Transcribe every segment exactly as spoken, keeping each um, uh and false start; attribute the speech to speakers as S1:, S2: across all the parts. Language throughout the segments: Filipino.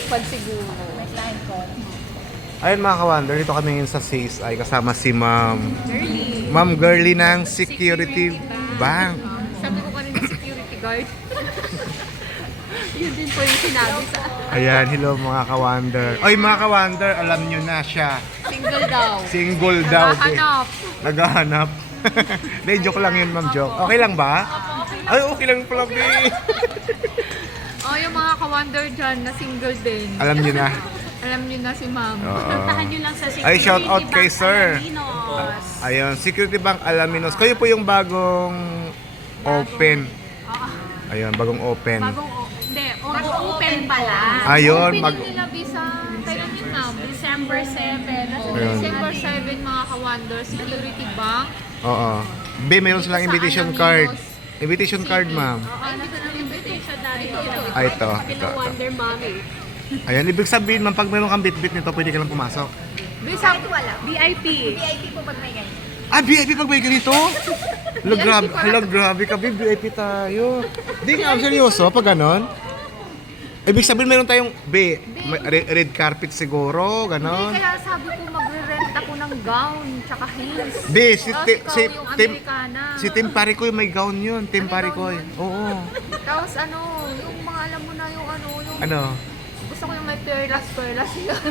S1: Lupad siguro.
S2: May client ko.
S3: Ayun mga ka-wonder, dito kami ngayon sa C S I kasama si Ma'am
S1: Girly.
S3: Ma'am Girly ng Security Bank.
S1: Sabi ko kanina security guard. Yun din po yung sinabi sa
S3: Ayan, hello mga ka-wonder. Oy mga ka-wonder, alam nyo na siya.
S1: single daw.
S3: Single daw. di.
S1: Naghahanap.
S3: Naghahanap. Hindi, joke lang yun, Ma'am Joke. Okay lang ba? Ay, okay lang pala, Bi.
S1: Oh, yung mga ka-wonder dyan na single din.
S3: Alam nyo na.
S1: Alam niyo na si ma'am.
S3: Oo.
S2: Puntahan nyo lang sa Security
S3: Ay, shout out
S2: Bank
S3: kay Sir.
S2: Alaminos.
S3: Ayun, Security Bank Alaminos. Kayo po yung bagong open. Ayun, bagong open.
S2: Bagong, o- hindi, o- open pala.
S3: Ayun,
S1: Opening
S3: mag...
S1: nila visa. Kailan yun ma'am?
S2: December seven.
S1: Oh,
S3: Ayun.
S1: December seven mga ka-wonder, Security Bank.
S3: Oo. Be, meron silang invitation card. Invitation card, ma'am.
S2: Ay, nasa ng invitation natin.
S3: Ay, ito.
S2: Kila
S3: Ito, ito.
S2: Wonder Mommy.
S3: Ayan, ibig sabihin, ma'am, pag meron kang bit-bit nito, pwede ka lang pumasok.
S1: Visa.
S2: V I P.
S4: V I P po pag may ganyan.
S3: Ah, V I P pag may ganito? Hala, grabe, hala, grabe ka, B. V I P tayo. Di nga, seryoso, pag ganon? Ibig sabihin, meron tayong, B, may re- red carpet siguro,
S1: Hindi,
S3: ganon.
S1: kaya sabi ko magre-rent ako ng gown tsaka heels.
S3: B, si,
S1: Tapos
S3: ti,
S1: ikaw
S3: si,
S1: yung
S3: Tim,
S1: Amerikana.
S3: si Tim Paricoy, may gown yun. Tim Paricoy. Oo.
S1: Tapos ano, yung mga alam mo na yung ano, yung
S3: Ano?
S1: gusto ko yung may perlas, perlas yun.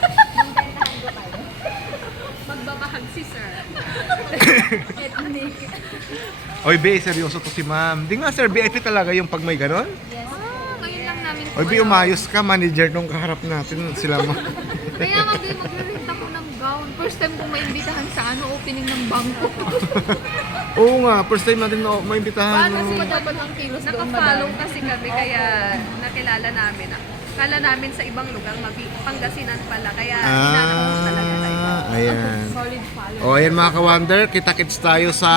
S1: Magbabahag si sir.
S3: Oy, B, seryoso to si ma'am. Di nga, sir, V I P talaga yung pag may ganon?
S1: Ah, ngayon lang namin
S3: Oy, B, umayos ka, manager nung kaharap natin. Sila mo.
S1: Kaya nga, babe, magre-rent ako ng gown. First time kong maimbitahan sa ano, opening ng bangko.
S3: Oo nga, first time natin na maimbitahan.
S1: Paano
S3: no?
S1: kasi dapat ang kilos doon,
S5: Nakafollow
S1: madam?
S5: kasi kami kaya nakilala namin. Kala namin sa ibang lugar, Mabi- Pangasinan pala. Kaya hinanap ko talaga tayo.
S3: Ah, ayan.
S1: Solid follow.
S3: O, ayan mga ka-wonder, kita-kits tayo sa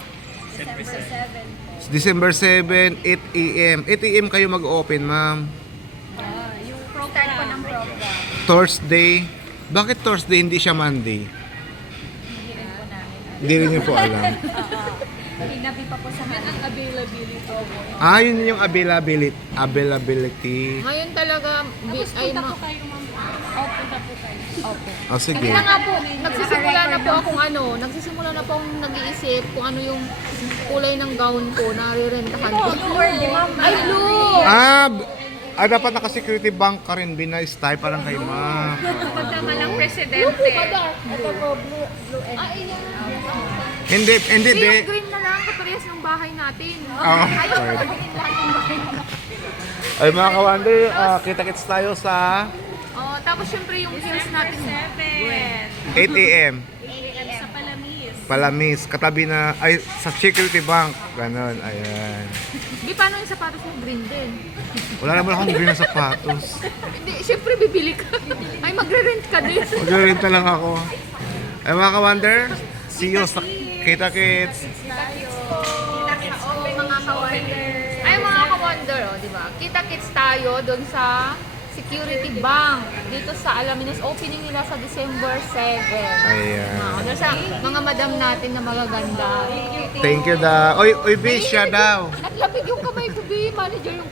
S3: December seven, eight A M eight A M kayo mag-open, ma'am.
S2: Yung program.
S4: Start po ng program.
S3: Thursday. Bakit Thursday, hindi siya Monday?
S4: Hindi rin po namin.
S3: Hindi rin niyo po alam.
S4: Hinabi pa po sa
S1: Ang availability ko.
S3: Ah, yun yung availability. Availability.
S1: Ngayon talaga, bi- ay
S2: Punta
S1: ma...
S2: po kayo, ma'am. O, punta po kayo.
S1: Okay.
S3: Oh, sige.
S1: Kaya nga po, nagsisimula na po akong ano, nagsisimula na po akong nag-iisip kung ano yung kulay ng gown ko na rirentahan ko. Ay, blue!
S3: Ah, b- ah, dapat naka-security bank ka rin, bina-style parang kay ma'am.
S5: Pagkama lang
S1: Blue
S5: presidente.
S1: po ba, Dar? Ito po, blue, blue and... Ay, ayan.
S3: Hindi, hindi,
S1: Hindi,
S3: be.
S1: yung green na lang, kaparehas ng bahay natin.
S3: Oh, sorry. Ay mga ka-wonder, ah, kita-kits tayo sa
S1: Oh, tapos syempre yung heels natin.
S2: Seven.
S3: eight A M
S2: Sa Palamis.
S3: Palamis, katabi na, ay, sa security bank. Ganon, ayan.
S1: Di, paano yung sapatos mo green din?
S3: Wala naman akong green na sapatos.
S1: Hindi, syempre bibili ka. Ay, magre-rent ka din.
S3: Mag-renta lang ako. Ay mga ka-wonder, see you sa kita-kits.
S1: Oh, mga ka-wonder. Ay, mga ka-wonder, oh, di ba? Kita-kits tayo doon sa Security Bank. Dito sa Alaminos, opening nila sa December seven.
S3: Ayan.
S1: Mga, doon sa mga madam natin na magaganda.
S3: Thank you da. Oy, oy, B, siya daw.
S1: Naglapit yung kamay ko, B. Manager yung